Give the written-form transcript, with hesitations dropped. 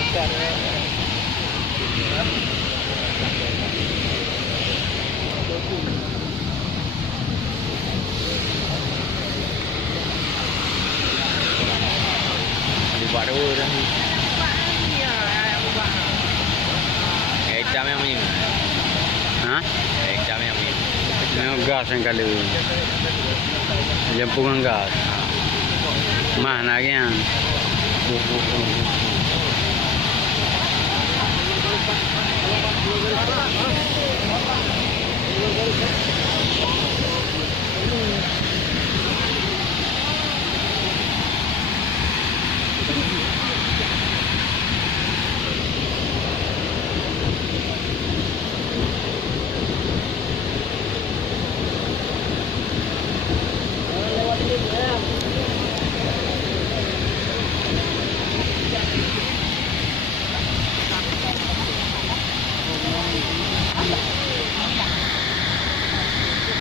Buat dua dah ni. Hitam yang ni. Ha? Hitam yang ni. Tengok gas yang kala. Jempungan gas. Mah nak yang.